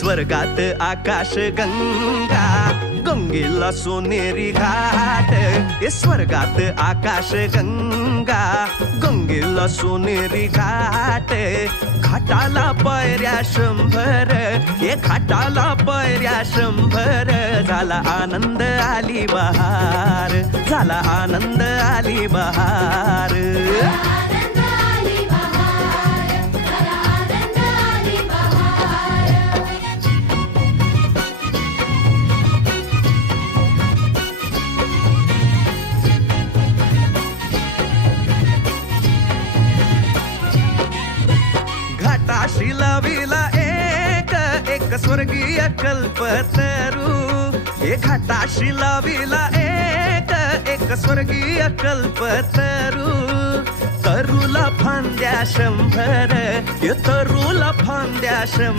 स्वर्गात आकाश गंगा, गंगेला सोनेरी घाट. स्वर्गात आकाश गंगा, गंगेला सोनेरी घाट. घाटाला पायऱ्या 100, घाटाला पायऱ्या 100. झाला आनंद आली बहार, झाला आनंद आली बहार. घाटाशी लाविला एक स्वर्गीय कल्पतरू. घाटाशी लाविला एक स्वर्गीय कल्पतरू. तरूला फांद्या 100, तरूला फांद्या 100.